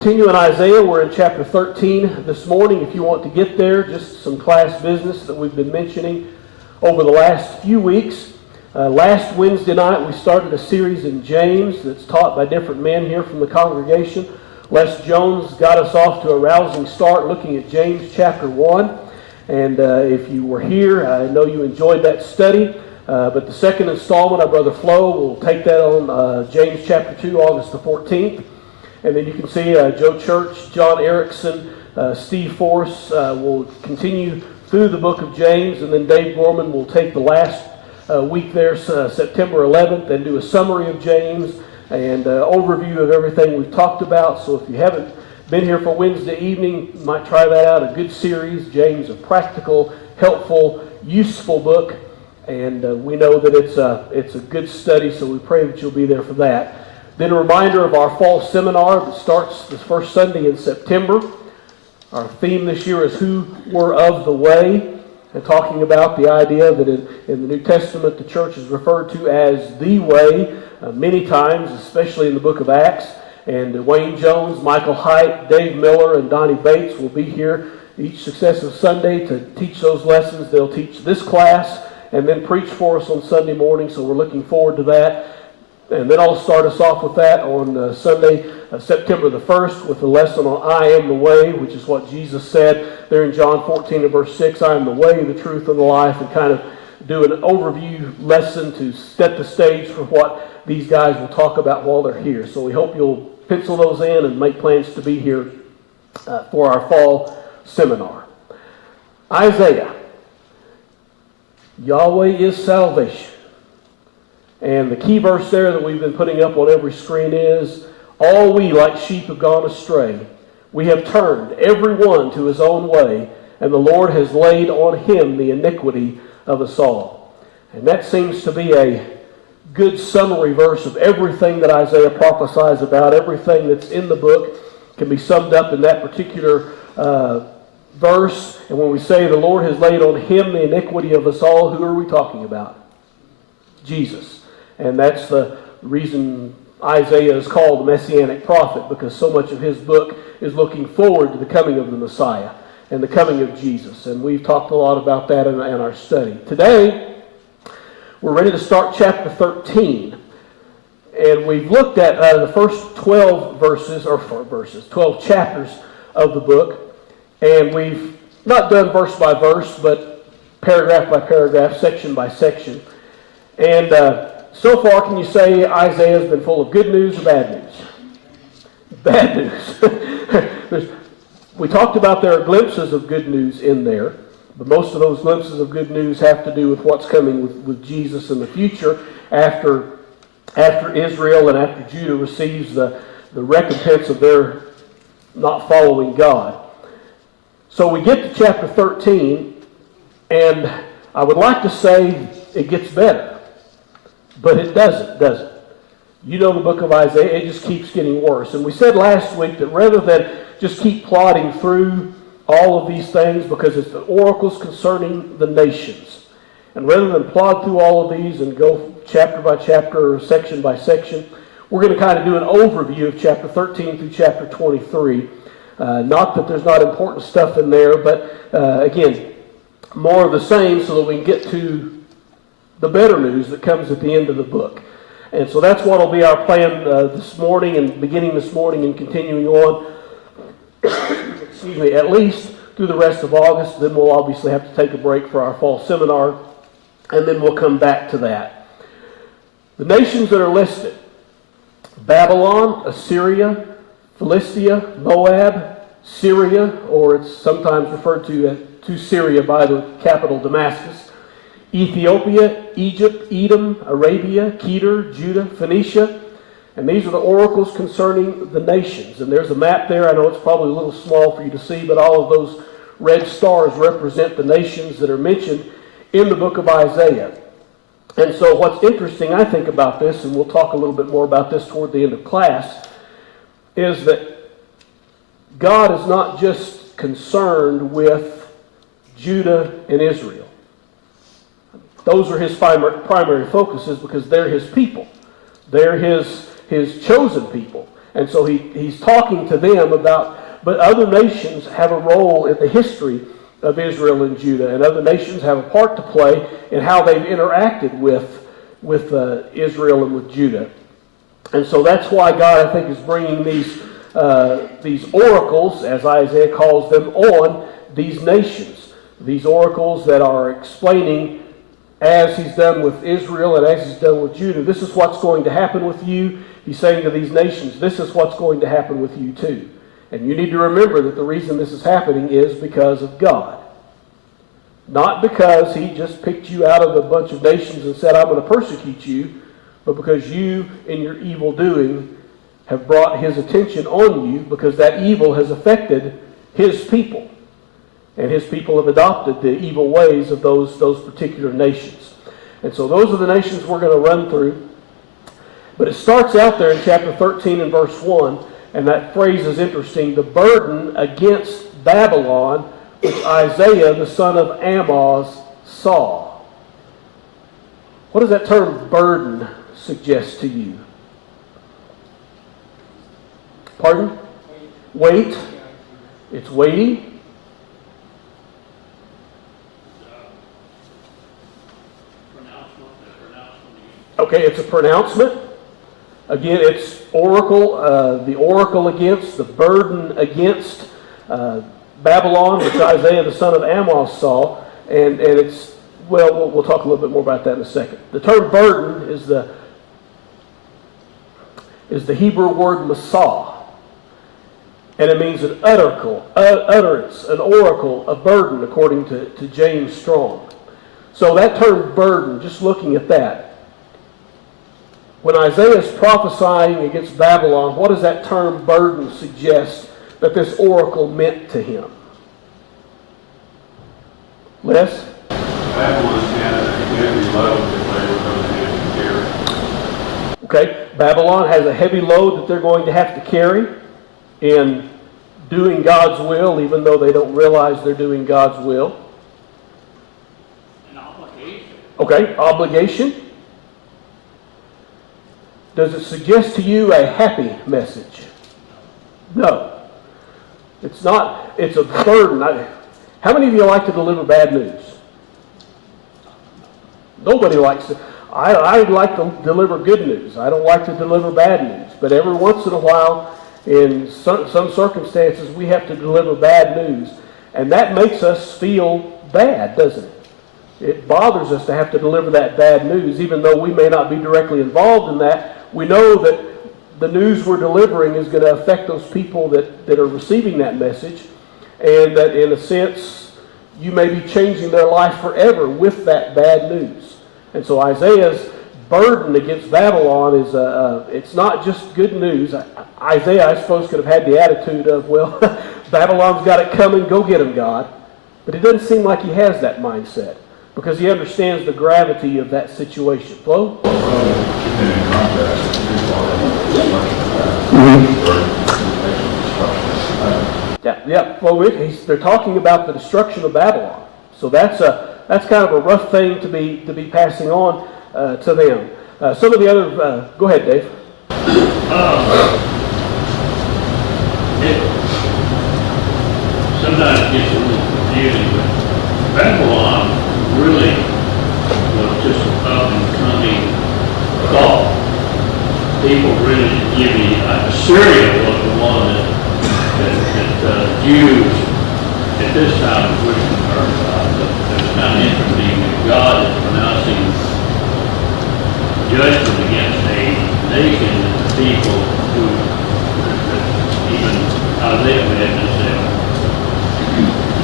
Continue in Isaiah. We're in chapter 13 this morning. If you want to get there, just some class business that we've been mentioning over the last few weeks. Last Wednesday night we started a series in James that's taught by different men here from the congregation. Les Jones got us off to a rousing start looking at James chapter 1. And if you were here, I know you enjoyed that study. But the second installment, our brother Flo will take that on James chapter 2, August the 14th. And then you can see Joe Church, John Erickson, Steve Force will continue through the book of James. And then Dave Gorman will take the last week there, September 11th, and do a summary of James and overview of everything we've talked about. So if you haven't been here for Wednesday evening, you might try that out. A good series. James, a practical, helpful, useful book. And we know that it's a good study, so we pray that you'll be there for that. Then a reminder of our fall seminar that starts the first Sunday in September. Our theme this year is Who Were of the Way, and talking about the idea that in the New Testament the church is referred to as the way many times, especially in the book of Acts. And Wayne Jones, Michael Height, Dave Miller, and Donnie Bates will be here each successive Sunday to teach those lessons. They'll teach this class and then preach for us on Sunday morning, so we're looking forward to that. And then I'll start us off with that on Sunday, September the 1st, with a lesson on I am the way, which is what Jesus said there in John 14 and verse 6. I am the way, the truth, and the life, and kind of do an overview lesson to set the stage for what these guys will talk about while they're here. So we hope you'll pencil those in and make plans to be here for our fall seminar. Isaiah. Yahweh is salvation. And the key verse there that we've been putting up on every screen is, all we like sheep have gone astray. We have turned every one to his own way, and the Lord has laid on him the iniquity of us all. And that seems to be a good summary verse of everything that Isaiah prophesies about. Everything that's in the book can be summed up in that particular verse. And when we say the Lord has laid on him the iniquity of us all, who are we talking about? Jesus. And that's the reason Isaiah is called the Messianic prophet, because so much of his book is looking forward to the coming of the Messiah and the coming of Jesus. And we've talked a lot about that in our study. Today, we're ready to start chapter 13. And we've looked at the first 12 12 chapters of the book. And we've not done verse by verse, but paragraph by paragraph, section by section. And so far, can you say Isaiah's been full of good news or bad news? Bad news. We talked about there are glimpses of good news in there, but most of those glimpses of good news have to do with what's coming with Jesus in the future after Israel and after Judah receives the recompense of their not following God. So we get to chapter 13, and I would like to say it gets better. But it doesn't, does it? You know the book of Isaiah, it just keeps getting worse. And we said last week that rather than just keep plodding through all of these things, because it's the oracles concerning the nations, and rather than plod through all of these and go chapter by chapter or section by section, we're going to kind of do an overview of chapter 13 through chapter 23. Not that there's not important stuff in there, but again, more of the same so that we can get to the better news that comes at the end of the book. And so that's what will be our plan this morning, and beginning this morning and continuing on, excuse me, at least through the rest of August. Then we'll obviously have to take a break for our fall seminar, and then we'll come back to that. The nations that are listed: Babylon, Assyria, Philistia, Moab, Syria, or it's sometimes referred to Syria by the capital Damascus, Ethiopia, Egypt, Edom, Arabia, Kedar, Judah, Phoenicia. And these are the oracles concerning the nations. And there's a map there. I know it's probably a little small for you to see, but all of those red stars represent the nations that are mentioned in the book of Isaiah. And so what's interesting, I think, about this, and we'll talk a little bit more about this toward the end of class, is that God is not just concerned with Judah and Israel. Those are his primary focuses because they're his people. They're his chosen people. And so he's talking to them about, but other nations have a role in the history of Israel and Judah, and other nations have a part to play in how they've interacted with Israel and with Judah. And so that's why God, I think, is bringing these oracles, as Isaiah calls them, on these nations. These oracles that are explaining, as he's done with Israel and as he's done with Judah, this is what's going to happen with you. He's saying to these nations, this is what's going to happen with you too. And you need to remember that the reason this is happening is because of God. Not because he just picked you out of a bunch of nations and said, I'm going to persecute you, but because you, in your evil doing, have brought his attention on you, because that evil has affected his people. And his people have adopted the evil ways of those particular nations. And so those are the nations we're going to run through. But it starts out there in chapter 13 and verse 1, and that phrase is interesting, the burden against Babylon, which Isaiah, the son of Amoz, saw. What does that term burden suggest to you? Pardon? Weight. It's weighty. Okay, it's a pronouncement. Again, it's oracle, the oracle against, the burden against Babylon, which Isaiah the son of Amoz saw. And it's, well, we'll talk a little bit more about that in a second. The term burden is the Hebrew word masah. And it means an utterance, an oracle, a burden, according to James Strong. So that term burden, just looking at that, when Isaiah is prophesying against Babylon, what does that term burden suggest that this oracle meant to him? Les? Babylon had a heavy load that they were going to have to carry. Okay, Babylon has a heavy load that they're going to have to carry in doing God's will, even though they don't realize they're doing God's will. An obligation. Okay, obligation. Does it suggest to you a happy message? No. It's not. It's a burden. How many of you like to deliver bad news? Nobody likes to. I like to deliver good news. I don't like to deliver bad news. But every once in a while, in some circumstances, we have to deliver bad news. And that makes us feel bad, doesn't it? It bothers us to have to deliver that bad news, even though we may not be directly involved in that. We know that the news we're delivering is going to affect those people that are receiving that message, and that in a sense, you may be changing their life forever with that bad news. And so Isaiah's burden against Babylon is, it's not just good news. Isaiah, I suppose, could have had the attitude of, well, Babylon's got it coming, go get them, God. But it doesn't seem like he has that mindset, because he understands the gravity of that situation. Flo? Yeah. Well, they're talking about the destruction of Babylon. So that's kind of a rough thing to be passing on to them. Some of the other, go ahead, Dave. It sometimes gets a little confusing, but Babylon really was just an up-and-coming thought. People really didn't give me, Assyria was the one that Jews at this time were really concerned about. But it's kind of interesting that God is pronouncing judgment against a nation and the people who even Isaiah had himself.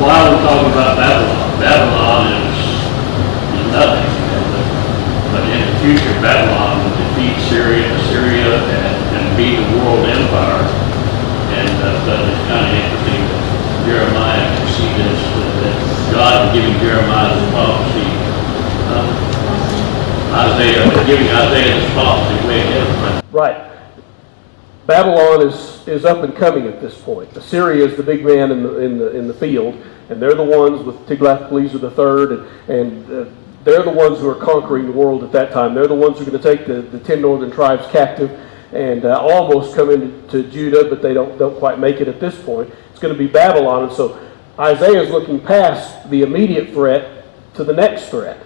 Why are we talking about Babylon? Babylon is nothing. But in the future, Babylon will defeat Assyria and be the world empire. And but it's kind of interesting that Jeremiah can see this, that God is giving Jeremiah this prophecy. Giving Isaiah this prophecy way ahead of time. Right. Babylon is up and coming at this point. Assyria is the big man in the field, and they're the ones with Tiglath-Pileser III, and they're the ones who are conquering the world at that time. They're the ones who are going to take the 10 northern tribes captive, and almost come into Judah, but they don't quite make it at this point. It's going to be Babylon. And so Isaiah is looking past the immediate threat to the next threat.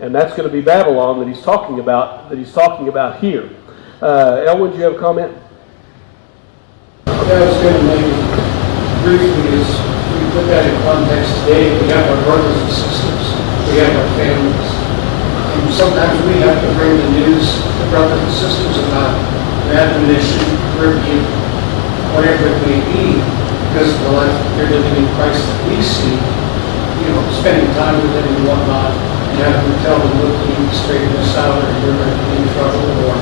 And that's going to be Babylon that he's talking about here. Elwin, do you have a comment? What I was going to make briefly is, we put that in context today. We have our brothers and sisters. We have our families. And sometimes we have to bring the news to brothers and sisters about the admonition, rebuke, whatever it may be, because of the life that they're living in Christ that we see, spending time with them and whatnot, and having to tell them, look, you need to straighten this out, or you're going to be in trouble, or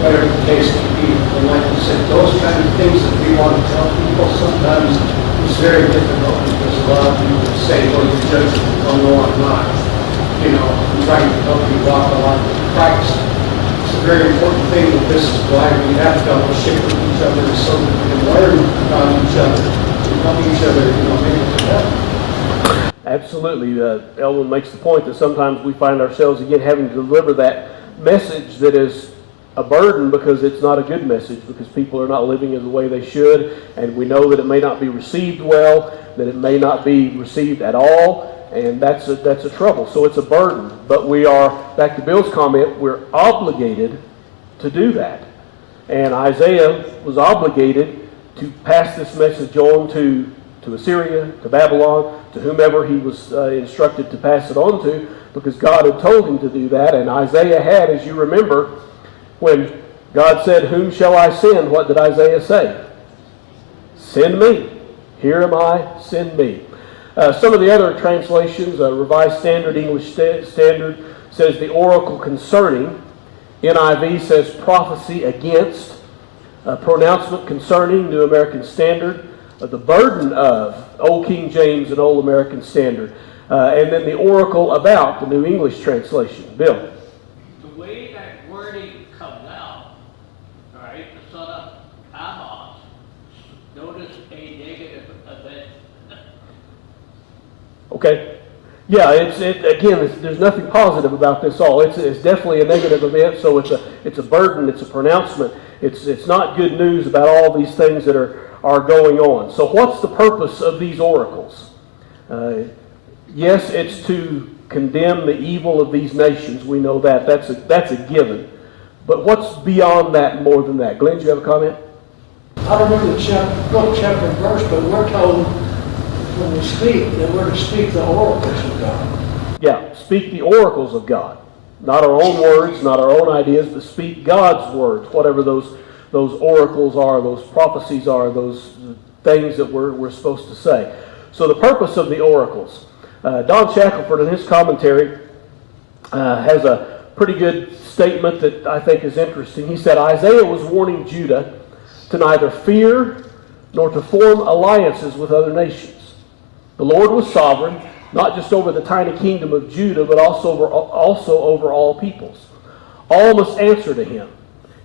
whatever the case may be. And like you said, those kind of things that we want to tell people sometimes is very difficult, because a lot of people say, well, you're judging. Oh, no, I'm not. I'm trying to help you walk along with Christ. It's a very important thing, that this is why we have fellowship with each other, so that we can learn about each other and help each other, make it to heaven. Absolutely. Elwin makes the point that sometimes we find ourselves again having to deliver that message that is a burden, because it's not a good message, because people are not living as the way they should, and we know that it may not be received well, that it may not be received at all, and that's a trouble. So it's a burden. But we are, back to Bill's comment, we're obligated to do that. And Isaiah was obligated to pass this message on to Assyria, to Babylon, to whomever he was instructed to pass it on to, because God had told him to do that. And Isaiah had, as you remember, when God said, "Whom shall I send?" what did Isaiah say? Send me. Here am I, send me. Some of the other translations, Revised Standard, English Standard, says the oracle concerning. NIV says prophecy against. Pronouncement concerning, New American Standard. The burden of, Old King James and Old American Standard. And then the oracle about, the New English translation. Bill? The way that wording comes out, all right, the son of Amos, notice a negative event. Okay. Yeah, again, there's nothing positive about this all. It's definitely a negative event, so it's a burden, it's a pronouncement. It's not good news about all these things that are going on. So what's the purpose of these oracles? Yes, it's to condemn the evil of these nations. We know that. That's a given. But what's beyond that, more than that? Glenn, do you have a comment? I don't remember the book, chapter, and verse, but we're told when we speak that we're to speak the oracles of God. Yeah, speak the oracles of God. Not our own words, not our own ideas, but speak God's words, whatever those oracles are, those prophecies are, those things that we're supposed to say. So the purpose of the oracles. Don Shackelford, in his commentary, has a pretty good statement that I think is interesting. He said, Isaiah was warning Judah to neither fear nor to form alliances with other nations. The Lord was sovereign, not just over the tiny kingdom of Judah, but also over all peoples. All must answer to him.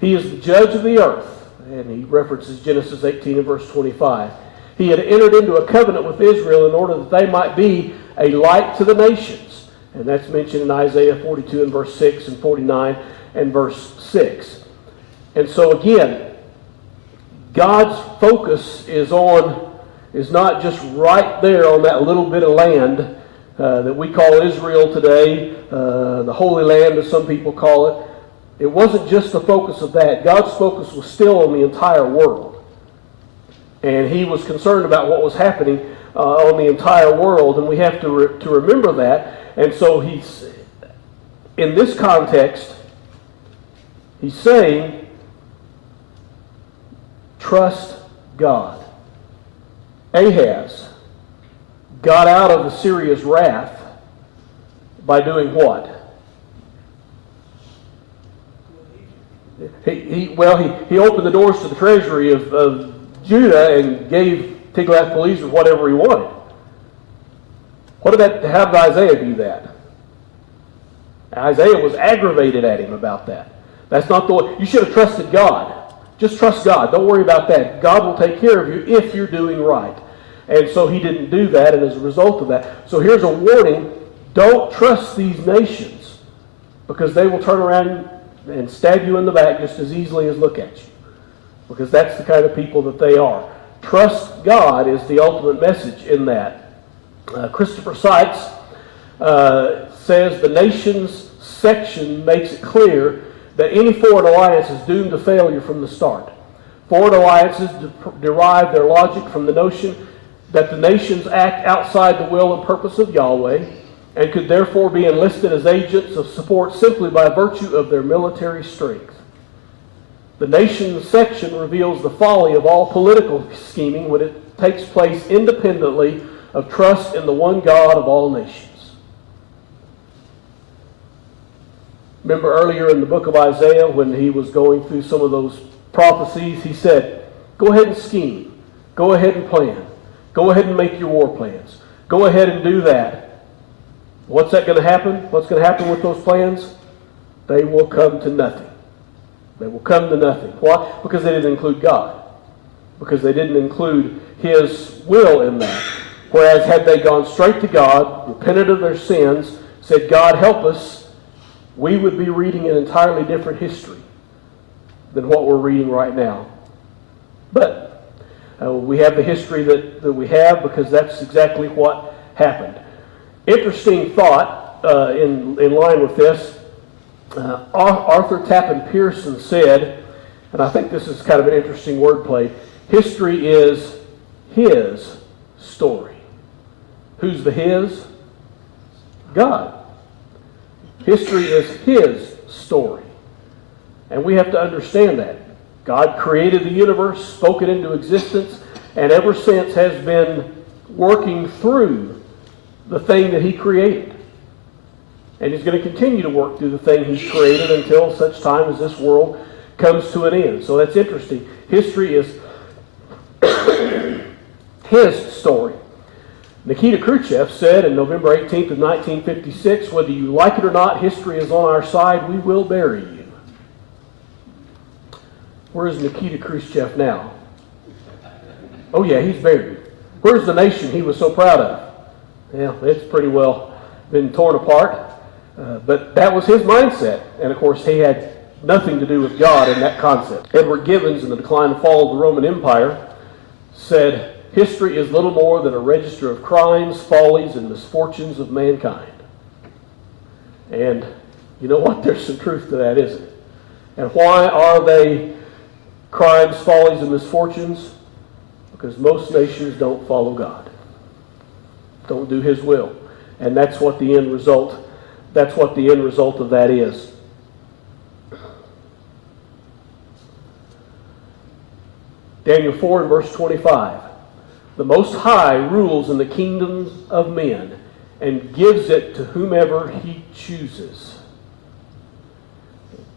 He is the judge of the earth. And he references Genesis 18 and verse 25. He had entered into a covenant with Israel in order that they might be a light to the nations. And that's mentioned in Isaiah 42 and verse 6 and 49 and verse 6. And so again, God's focus is not just right there on that little bit of land that we call Israel today, the Holy Land as some people call it. It wasn't just the focus of that. God's focus was still on the entire world. And he was concerned about what was happening on the entire world, and we have to remember that. And so he's, in this context, he's saying, trust God. Ahaz got out of Assyria's wrath by doing what? He opened the doors to the treasury of Judah and gave Tiglath-Pileser whatever he wanted. How did Isaiah do that? Isaiah was aggravated at him about that. That's not the way. You should have trusted God. Just trust God. Don't worry about that. God will take care of you if you're doing right. And so he didn't do that, and as a result of that. So here's a warning. Don't trust these nations, because they will turn around and stab you in the back just as easily as look at you. Because that's the kind of people that they are. Trust God is the ultimate message in that. Christopher Sykes says the nations section makes it clear that any foreign alliance is doomed to failure from the start. Foreign alliances derive their logic from the notion that the nations act outside the will and purpose of Yahweh and could therefore be enlisted as agents of support simply by virtue of their military strength. The nations section reveals the folly of all political scheming when it takes place independently of trust in the one God of all nations. Remember earlier in the book of Isaiah when he was going through some of those prophecies, he said, go ahead and scheme. Go ahead and plan. Go ahead and make your war plans. Go ahead and do that. What's that going to happen? What's going to happen with those plans? They will come to nothing. They will come to nothing. Why? Because they didn't include God. Because they didn't include His will in that. Whereas had they gone straight to God, repented of their sins, said, God help us, we would be reading an entirely different history than what we're reading right now. But we have the history that we have because that's exactly what happened. Interesting thought in line with this. Arthur Tappan Pearson said, and I think this is kind of an interesting wordplay, history is his story. Who's the his? God. History is his story. And we have to understand that. God created the universe, spoke it into existence, and ever since has been working through the thing that He created. And He's going to continue to work through the thing He's created until such time as this world comes to an end. So that's interesting. History is His story. Nikita Khrushchev said in November 18th of 1956, whether you like it or not, history is on our side. We will bury you. Where is Nikita Khrushchev now? Oh yeah, he's buried. Where's the nation he was so proud of? Yeah, it's pretty well been torn apart. But that was his mindset. And of course, he had nothing to do with God in that concept. Edward Gibbons, in The Decline and Fall of the Roman Empire, said, history is little more than a register of crimes, follies, and misfortunes of mankind. And you know what? There's some truth to that, isn't it? And why are they crimes, follies, and misfortunes? Because most nations don't follow God. Don't do His will. And that's what the end result of that is. Daniel 4 and verse 25. The Most High rules in the kingdoms of men and gives it to whomever He chooses.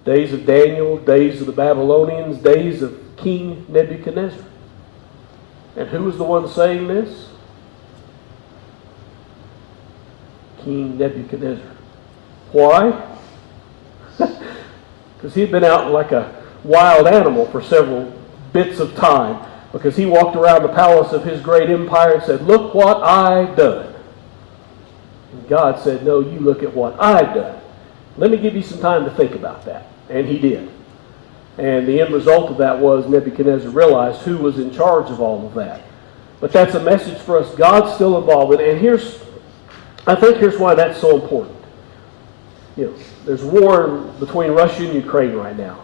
Days of Daniel, days of the Babylonians, days of King Nebuchadnezzar. And who was the one saying this? King Nebuchadnezzar. Why? Because he'd been out like a wild animal for several bits of time. Because he walked around the palace of his great empire and said, look what I've done. And God said, no, you look at what I've done. Let me give you some time to think about that. And He did. And the end result of that was Nebuchadnezzar realized who was in charge of all of that. But that's a message for us. God's still involved in it. And I think here's why that's so important. You know, there's war between Russia and Ukraine right now.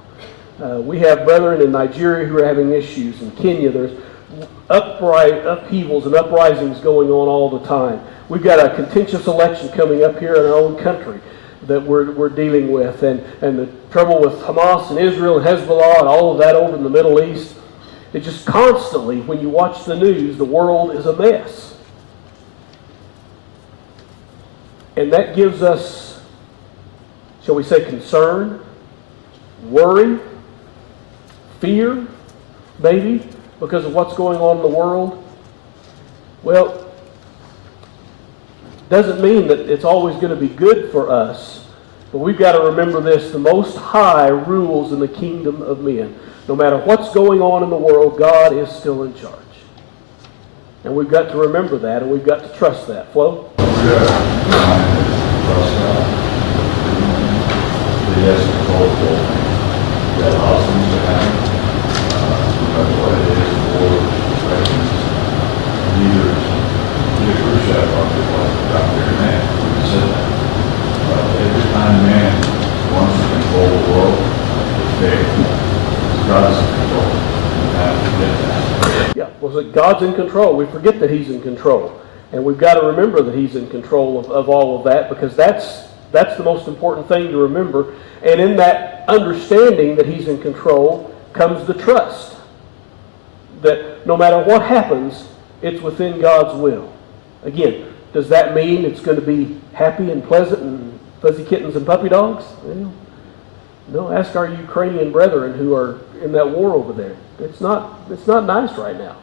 We have brethren in Nigeria who are having issues. In Kenya, there's upheavals and uprisings going on all the time. We've got a contentious election coming up here in our own country that we're dealing with. And the trouble with Hamas and Israel and Hezbollah and all of that over in the Middle East. It just constantly, when you watch the news, the world is a mess. And that gives us, shall we say, concern, worry, fear, maybe, because of what's going on in the world. Well, doesn't mean that it's always going to be good for us, but we've got to remember this: the Most High rules in the kingdom of men. No matter what's going on in the world, God is still in charge. And we've got to remember that, and we've got to trust that. Flo? Yes, God's in control. Forget that. Yeah, well, so God's in control. We forget that He's in control. And we've got to remember that He's in control of all of that, because that's the most important thing to remember. And in that understanding that He's in control comes the trust that no matter what happens, it's within God's will. Again, does that mean it's going to be happy and pleasant and fuzzy kittens and puppy dogs? Well, no, ask our Ukrainian brethren who are in that war over there. It's not nice right now.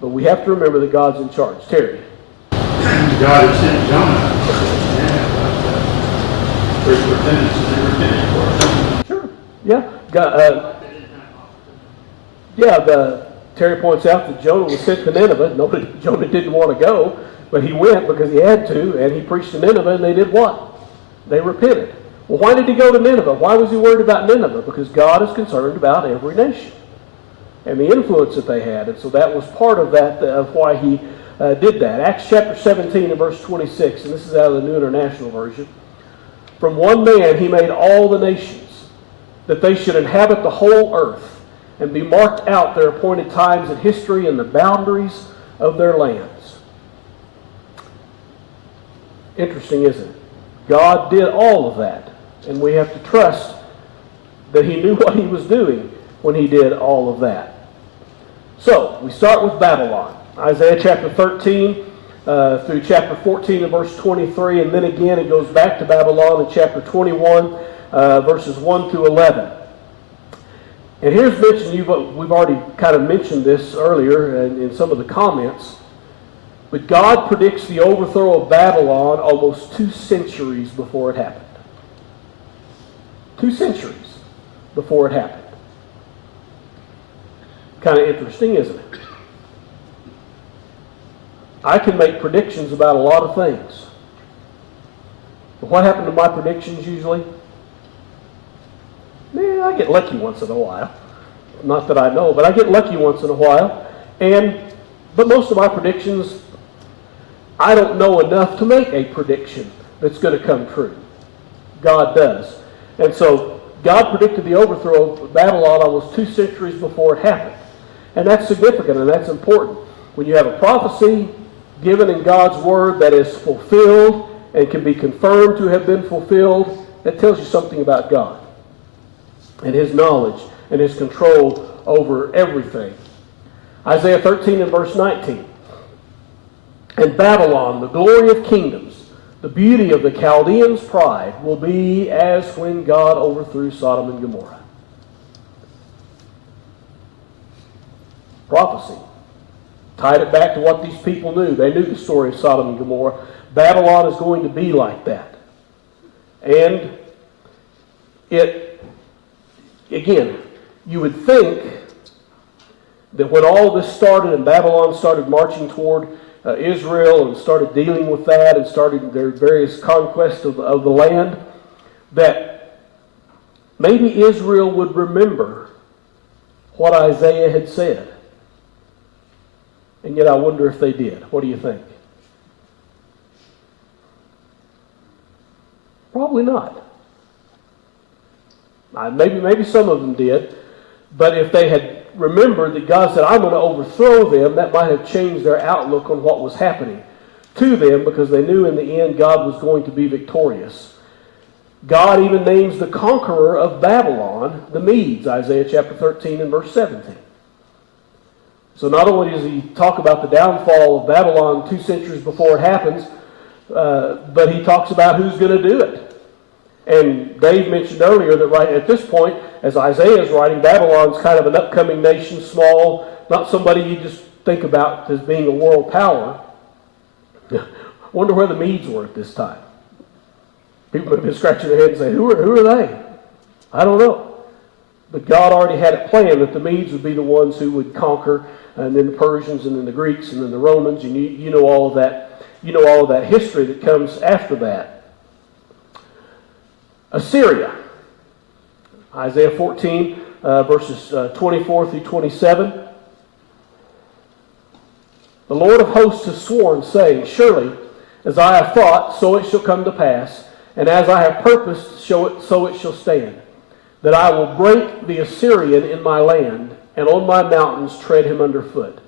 But we have to remember that God's in charge. Terry. God had sent Jonah. First repentance and they repented for it. Sure. Yeah. Terry points out that Jonah was sent to Nineveh. Jonah didn't want to go, but he went because he had to, and he preached to Nineveh, and they did what? They repented. Well, why did he go to Nineveh? Why was he worried about Nineveh? Because God is concerned about every nation and the influence that they had. And so that was part of that, of why he did that. Acts chapter 17 and verse 26, and this is out of the New International Version. From one man he made all the nations, that they should inhabit the whole earth, and be marked out their appointed times in history and the boundaries of their lands. Interesting, isn't it? God did all of that, and we have to trust that He knew what He was doing when He did all of that. So, we start with Babylon. Isaiah chapter 13 through chapter 14 and verse 23, and then again it goes back to Babylon in chapter 21, verses 1 through 11. And here's mentioned, we've already kind of mentioned this earlier in some of the comments, but God predicts the overthrow of Babylon almost 2 centuries before it happened. 2 centuries before it happened. Kind of interesting, isn't it? I can make predictions about a lot of things. But what happened to my predictions usually? I get lucky once in a while. Not that I know, but I get lucky once in a while. But most of my predictions, I don't know enough to make a prediction that's going to come true. God does. And so God predicted the overthrow of Babylon almost 2 centuries before it happened. And that's significant and that's important. When you have a prophecy given in God's Word that is fulfilled and can be confirmed to have been fulfilled, that tells you something about God and His knowledge and His control over everything. Isaiah 13 and verse 19. And Babylon, the glory of kingdoms, the beauty of the Chaldeans' pride, will be as when God overthrew Sodom and Gomorrah. Prophecy. Tied it back to what these people knew. They knew the story of Sodom and Gomorrah. Babylon is going to be like that. And again, you would think that when all this started and Babylon started marching toward Israel and started dealing with that and started their various conquests of the land, that maybe Israel would remember what Isaiah had said. And yet I wonder if they did. What do you think? Probably not. Maybe some of them did, but if they had remembered that God said, I'm going to overthrow them, that might have changed their outlook on what was happening to them, because they knew in the end God was going to be victorious. God even names the conqueror of Babylon the Medes, Isaiah chapter 13 and verse 17. So not only does he talk about the downfall of Babylon 2 centuries before it happens, but he talks about who's going to do it. And Dave mentioned earlier that right at this point, as Isaiah is writing, Babylon's kind of an upcoming nation, small, not somebody you just think about as being a world power. Wonder where the Medes were at this time. People have been scratching their head and saying, who are they? I don't know. But God already had it planned that the Medes would be the ones who would conquer, and then the Persians, and then the Greeks, and then the Romans, and you know all of that. You know all of that history that comes after that. Assyria. Isaiah 14, verses 24 through 27. The Lord of hosts has sworn, saying, surely, as I have thought, so it shall come to pass, and as I have purposed, so it shall stand. that I will break the Assyrian in my land, and on my mountains tread him underfoot.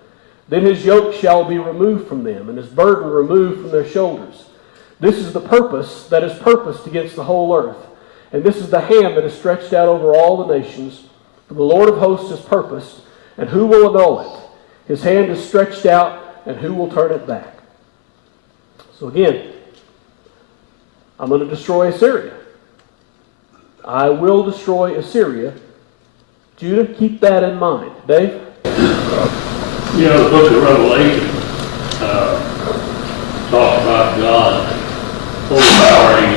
Then his yoke shall be removed from them, and his burden removed from their shoulders. This is the purpose that is purposed against the whole earth, and this is the hand that is stretched out over all the nations. For the Lord of hosts has purposed, and who will annul it? His hand is stretched out, and who will turn it back? So again, I'm going to destroy Assyria. I will destroy Assyria. Judah, keep that in mind. Dave? You know, the book of Revelation talks about God overpowering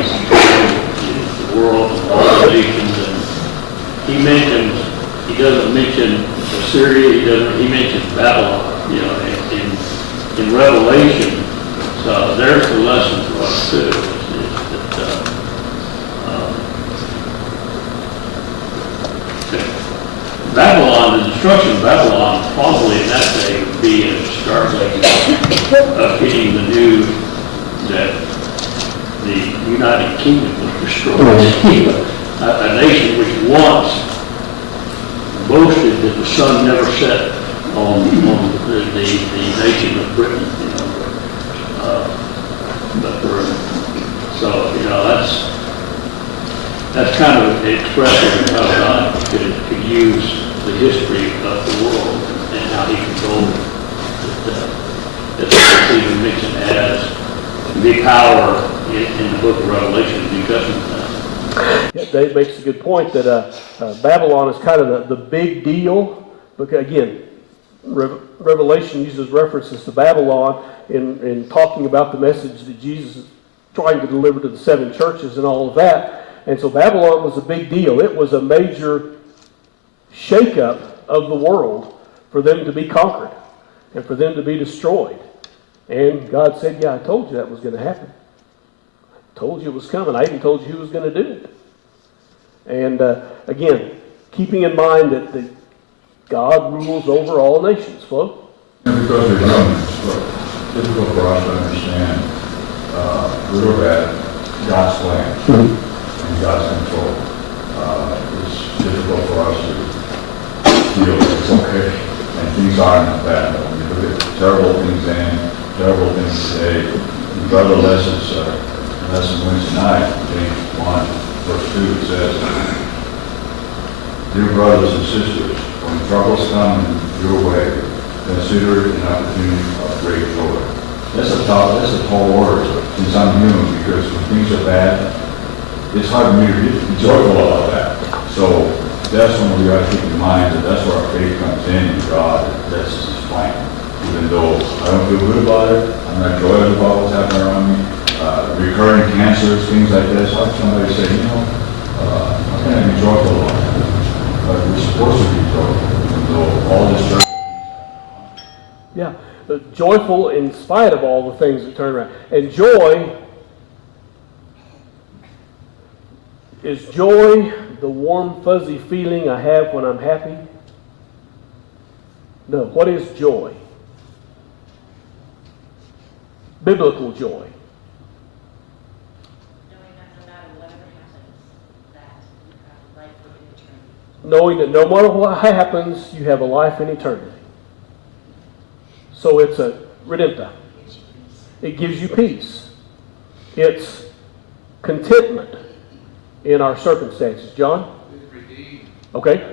the world and all the nations, and he doesn't mention Assyria, he mentions Babylon, you know, in Revelation. So there's the lesson for us too, is that Babylon, the destruction of Babylon, probably in that day would be a startling of getting the news that the United Kingdom was destroyed. A nation which once boasted that the sun never set on the nation of Britain, you know. So, you know, that's kind of expressive of how God could use the history of the world and how he controlled it. It's even mentioned as the power in the book of Revelation, the New Testament. Yeah, Dave makes a good point that Babylon is kind of the big deal. Because again, Revelation uses references to Babylon in talking about the message that Jesus is trying to deliver to the 7 churches and all of that. And so Babylon was a big deal. It was a major shakeup of the world for them to be conquered and for them to be destroyed. And God said, yeah, I told you that was going to happen. I told you it was coming. I even told you who was going to do it. And again, keeping in mind that God rules over all nations. Flo? And because we're young, it's difficult for us to understand good or bad God's plan and God's control. It's difficult for us to feel that it's okay and things aren't bad. We look at terrible things then, terrible things today. In Brother Les's lesson Wednesday night, James 1, verse 2, it says, "Dear brothers and sisters, when troubles come your way, consider it an opportunity of great joy." That's a tall order since I'm human, because when things are bad, it's hard for me to be joyful about that. So that's when we got to keep in mind that that's where our faith comes in God. That's his plan. Even though I don't feel good about it, I'm not joyous about what's happening around me. Recurring cancers, things like this. How can somebody say, how can I be joyful about that? But we're supposed to be joyful, even though all this stuff. Yeah, but joyful in spite of all the things that turn around. And is joy the warm, fuzzy feeling I have when I'm happy? No. What is joy? Biblical joy. Knowing that no matter what happens, you have a life in eternity. So it's a redempta. It gives you peace. It's contentment in our circumstances. John? Okay.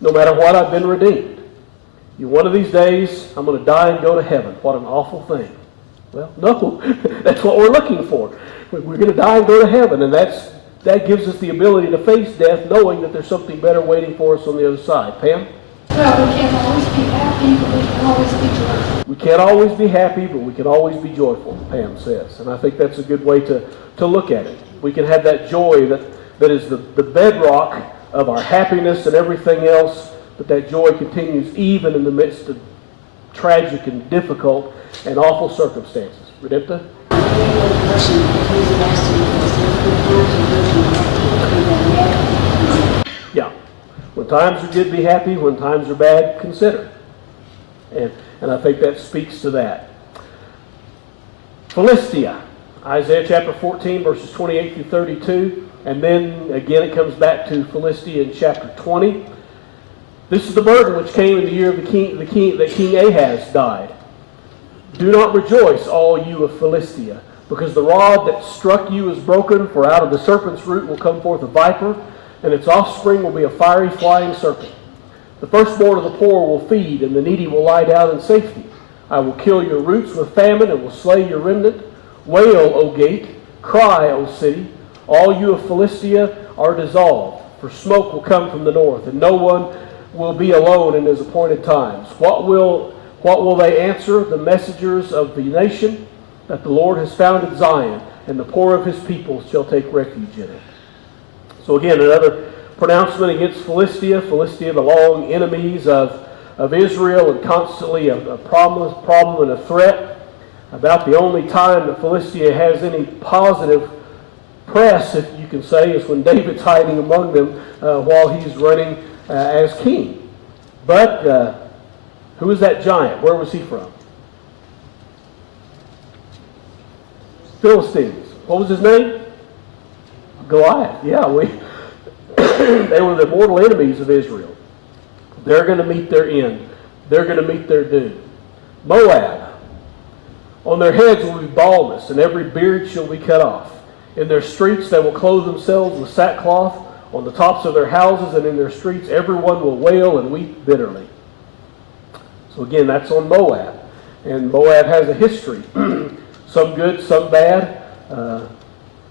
No matter what, I've been redeemed. One of these days, I'm going to die and go to heaven. What an awful thing. Well, no. That's what we're looking for. We're going to die and go to heaven, and that gives us the ability to face death knowing that there's something better waiting for us on the other side. Pam? Well, we can't always be happy, but we can always be joyful. We can't always be happy, but we can always be joyful, Pam says. And I think that's a good way to look at it. We can have that joy that is the bedrock of our happiness and everything else, but that joy continues even in the midst of tragic and difficult and awful circumstances. Redempta? Yeah. When times are good, be happy. When times are bad, consider. And I think that speaks to that. Philistia. Isaiah chapter 14, verses 28 through 32. And then again it comes back to Philistia in chapter 20. This is the burden which came in the year of that King Ahaz died. Do not rejoice, all you of Philistia, because the rod that struck you is broken, for out of the serpent's root will come forth a viper, and its offspring will be a fiery flying serpent. The firstborn of the poor will feed, and the needy will lie down in safety. I will kill your roots with famine, and will slay your remnant. Wail, O gate, cry, O city. All you of Philistia are dissolved, for smoke will come from the north, and no one will be alone in his appointed times. What will they answer the messengers of the nation? That the Lord has founded Zion, and the poor of his people shall take refuge in it. So again, another pronouncement against Philistia. Philistia, the long enemies of Israel, and constantly a problem and a threat. About the only time that Philistia has any positive press, if you can say, is when David's hiding among them while he's running as king. But who is that giant? Where was he from? Philistines. What was his name? Goliath. Yeah, they were the mortal enemies of Israel. They're going to meet their end. They're going to meet their doom. Moab. On their heads will be baldness, and every beard shall be cut off. In their streets they will clothe themselves with sackcloth. On the tops of their houses and in their streets everyone will wail and weep bitterly. So again, that's on Moab. And Moab has a history. Some good, some bad.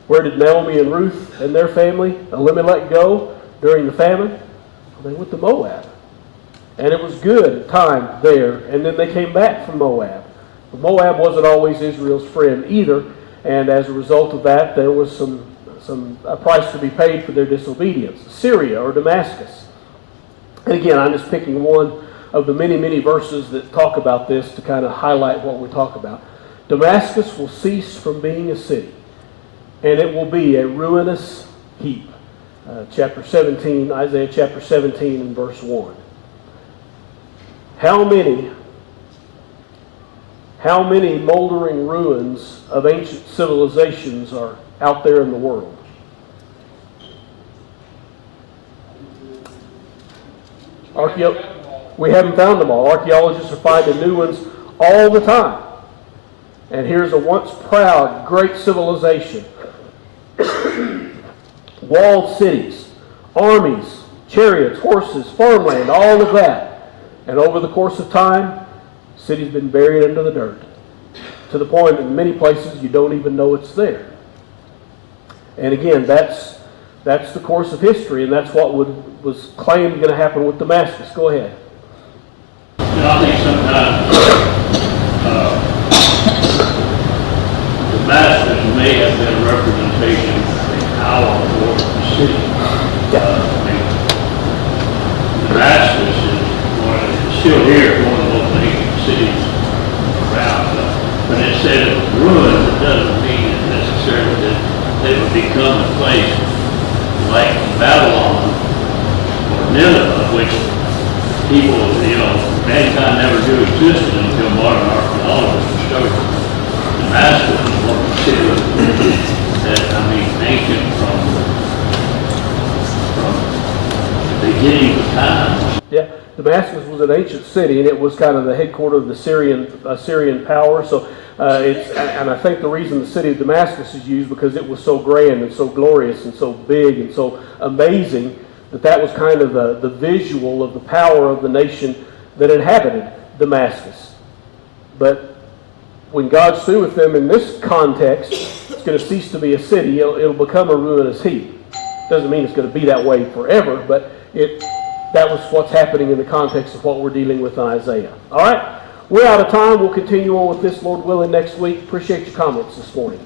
Where did Naomi and Ruth and their family, Elimelech, go during the famine? Well, they went to Moab. And it was good at times there. And then they came back from Moab. But Moab wasn't always Israel's friend either. And as a result of that, there was a price to be paid for their disobedience. Syria or Damascus. And again, I'm just picking one of the many, many verses that talk about this to kind of highlight what we talk about. Damascus will cease from being a city, and it will be a ruinous heap. Chapter 17, Isaiah chapter 17 and verse 1. How many moldering ruins of ancient civilizations are out there in the world? We haven't found them all. Archaeologists are finding new ones all the time. And here's a once proud, great civilization. Walled cities, armies, chariots, horses, farmland, all of that. And over the course of time, the city's been buried under the dirt. To the point in many places you don't even know it's there. And again, that's the course of history, and that's what was claimed going to happen with Damascus. Go ahead. I think sometimes Damascus may have been a representation of the power of the city. Damascus is still here, one of those ancient cities around. When it said it was ruined, it doesn't mean necessarily that they would become a place like Babylon or Nineveh, which people, mankind never knew existed until modern archaeologists discovered it. Damascus is one of the cities that, ancient from the beginning of time. Yeah, Damascus was an ancient city, and it was kind of the headquarters of the Assyrian power. So and I think the reason the city of Damascus is used because it was so grand and so glorious and so big and so amazing that was kind of the visual of the power of the nation that inhabited Damascus. But when God's through with them in this context, it's going to cease to be a city. It'll become a ruinous heap. Doesn't mean it's going to be that way forever, but that was what's happening in the context of what we're dealing with in Isaiah. All right, we're out of time. We'll continue on with this, Lord willing, next week. Appreciate your comments this morning.